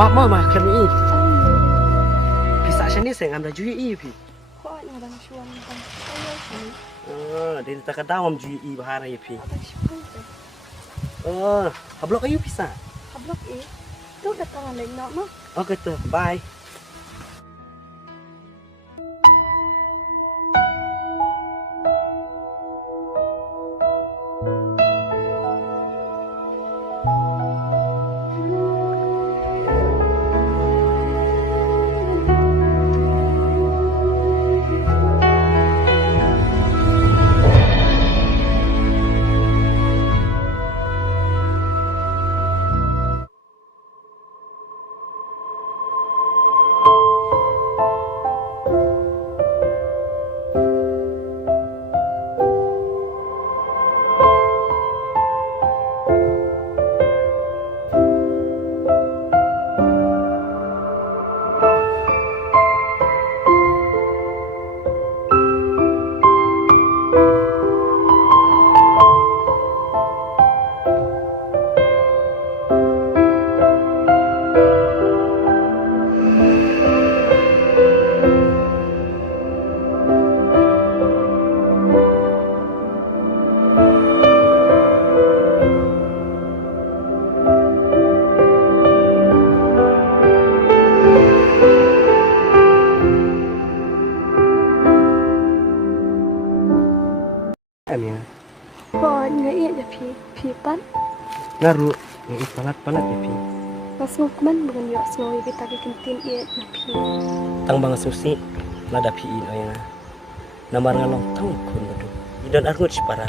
Bác mơ mà khẩn ý. Thì xã chân đi sẽ làm ra chú ý thì. Kok yang bang Shuan bang saya Dia tak kadang om chú ý bahar này thì. bang Shuan Hablok ayo bisa. hablok tu datang lain nak mah. Oke tuh, bye. Em ya. Kok ngai ya pi pan. Ngaru, ini palat-palat ya pi. Mas ngukman bukan yo snowy kita ke kentin na pi. Tang bang susi, nada pi ini ya. Namar ngalong tang kun bedu. Idan argut para.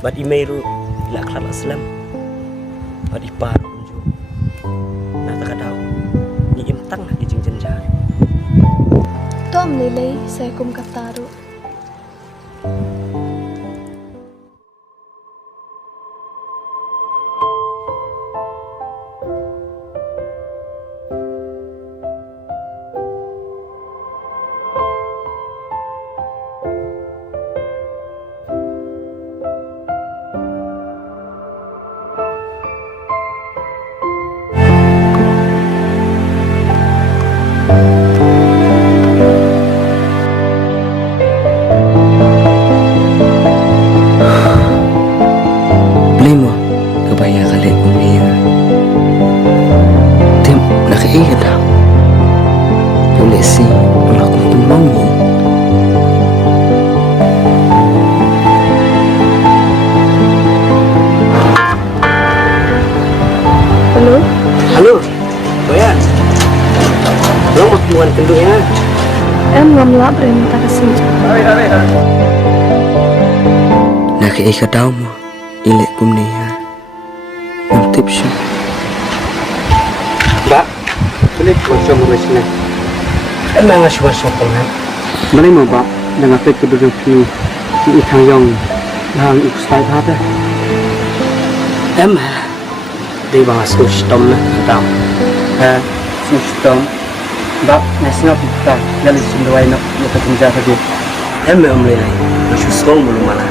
Bad imeiru ila akhlak Islam. Bad ipar unju. Nah tak kadau. Ni imtang di jing jenjar. Tom lele saya kum kataru. Lima kebaya kali ini tim nak iya dah boleh sih melakukan pembangun. Halo? Halo Boyan, lo mau ketemuan kenduk ya? Em ngom lap rồi minta kasih. Nak iya kadau mo ilek pun ni ya. Yang tips sih. Mbak, boleh bocor meresnya. Emang nggak suka sokongan? Boleh mau Mbak, dengan fit kedua view di utang yang ikut style apa? Di bawah sustom lah kadang. Sustom. Mbak, nasional kita jadi sumber nak kita penjara dia. Mulai, suskom belum mana.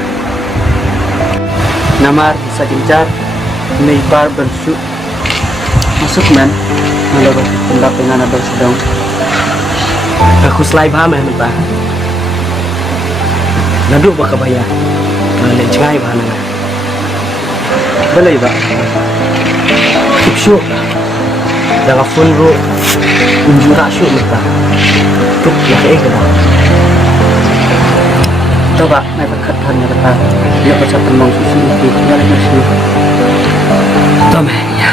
Namar bisa gencar bar bersuk masuk men nalor pendak dengan ada sedang aku selai paham ya mbak nadu baka bayar le cengai bahana boleh mbak tipsu dalam phone ro unjuk rasu mbak tuk ya kena coba naik kekatan ya kata dia baca tembang susu itu dia lagi susu tome ya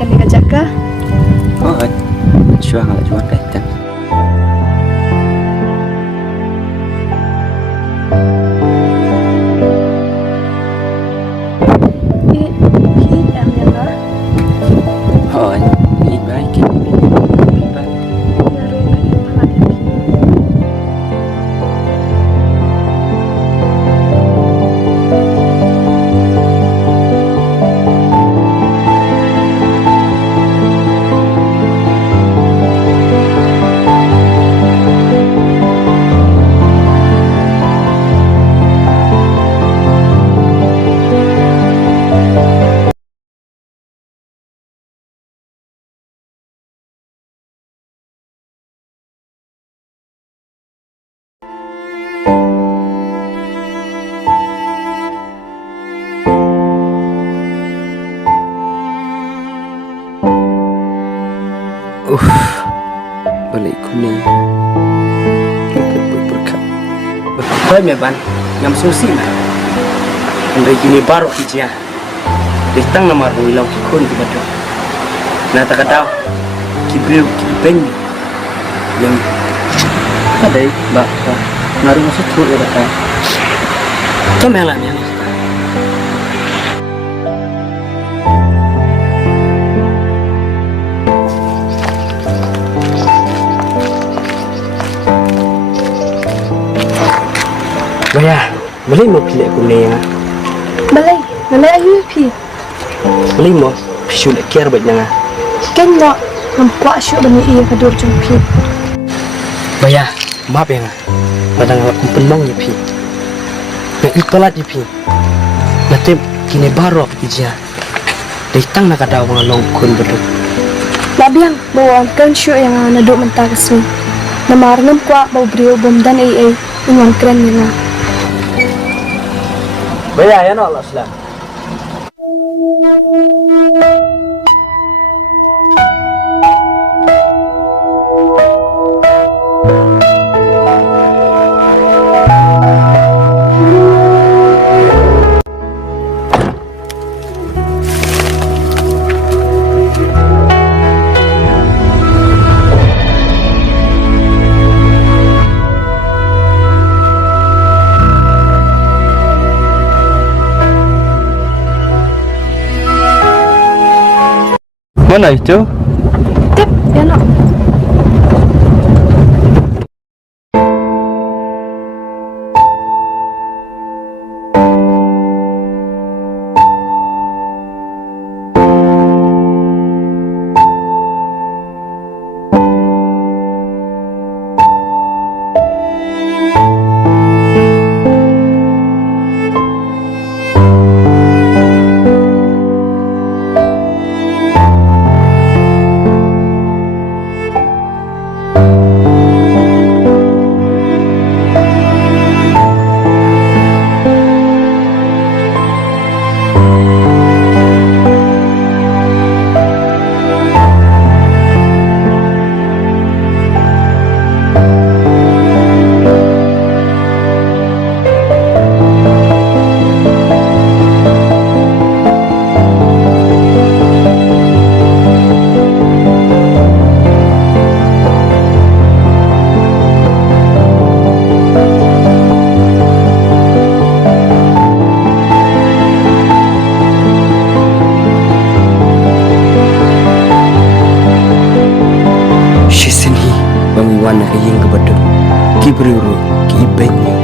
kan ngajak ka? Oh, chua ngala chua kai tan. Ki em ya na. Oh, ni bai ki. Bai. Ya ro ka ni pala ki. Balik ku ni. Berkat. Baik me ban ngam susi ma andai kini baru kijia ditang nama ru ilau ki kun ki batu na ta kadau ki beu ki ben yang kadai ba naru masuk tu ya ta to mela ni Baya, boleh mau pilih aku ni ya? Balay, nalay ayu pi. Boleh mau pisu nak kiar buat jangan. Ken no nampak syuk bani iya kadur jom pi. Baya, maaf ya nga. Padang aku penong ya pi. Nak ikolat ya pi. Nanti kini baru aku ija. Datang nak ada orang long kun betul. Labiang bawa kan syuk yang naduk mentah kesu. Namar ngam kwa bau brio bom dan ai ingon keren nga. Baya ya no Allah selam. Mana itu? Tep, ya no. Wana yang kebetul, kibriuru, kibenyu.